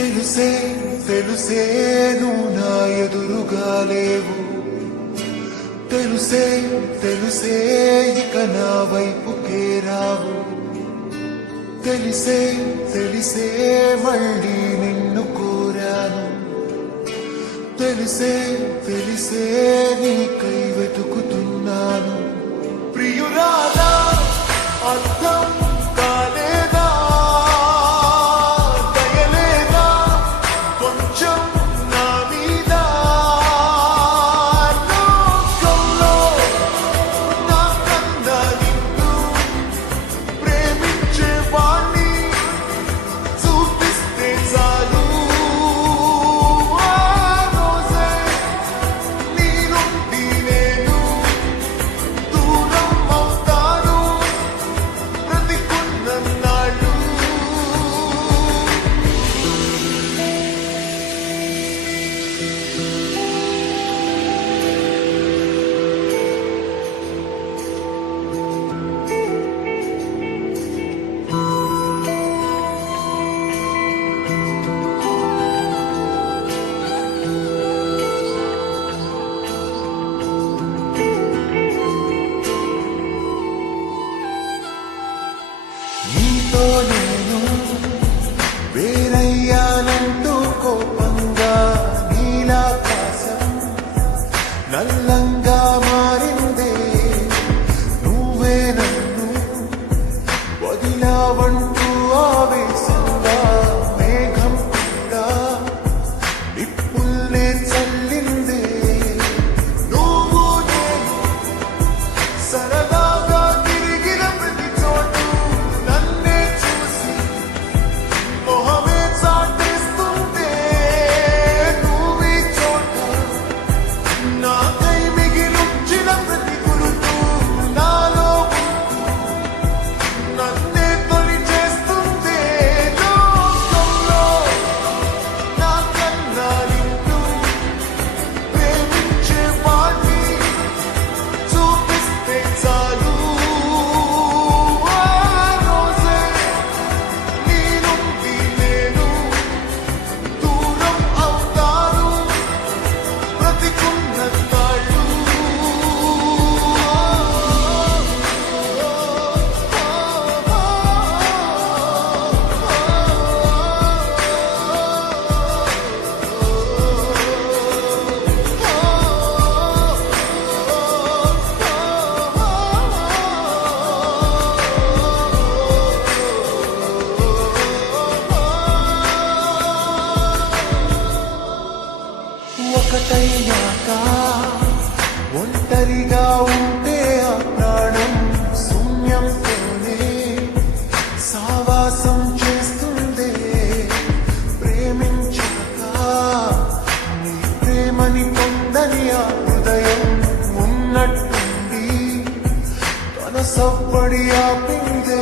తెలుసే తెలుసే నువ్వు నా ఎదురుగా లేవు, తెలుసే తెలుసే ఇక నా వైపుకే రావు, తెలిసే తెలిసే మళ్ళీ నిన్ను కోరాను, తెలిసే తెలిసే నీకై వెతుకుతున్నాను. ప్రియురాలా అర్థం కాలేదా, దయలేదా కొంచెం నా మీద, లోకంలో నాకన్నా నిన్ను ప్రేమించేవాణ్ణి చూపిస్తే చాలు. ఆ రోజే నీ నుండి నేను దూరం అవుతాను బ్రతికున్నన్నాళ్ళు. నీతో నేను వేరయ్యానంటూ కోపంగా నీలాకాశం నల్లంగా మారిందే, నువ్వే నన్ను వదిలావంటూ ఆవేశంగా మేఘం కూడా నిప్పుల్నే చల్లిందే. నువ్వు నేను సరదాగా తిరిగిన ప్రతి చోటు నన్నే చూసి మొహమే చాటేస్తుందే. నువ్వీ చోట నాకై మిగిలించిన ప్రతి గురుతు నాలో ఉంటూ నన్నే తొలి చేస్తుందే. లోకంలో నాకన్నా నిన్ను ప్రేమించేవాణ్ణి చూపిస్తే చాలు. ఆ రోజే నీ నుండి నేను దూరం అవుతాను బ్రతికున్నన్నాళ్ళు. ఒకటైనాక ఒంటరిగా ఉంటే ఆ ప్రాణం శూన్యంతోనే సావాసం చేస్తుందే. ప్రేమించాక నీ ప్రేమని పొందని ఆ హృదయం ఉన్నట్టుండి తన సవ్వడి ఆపిందే.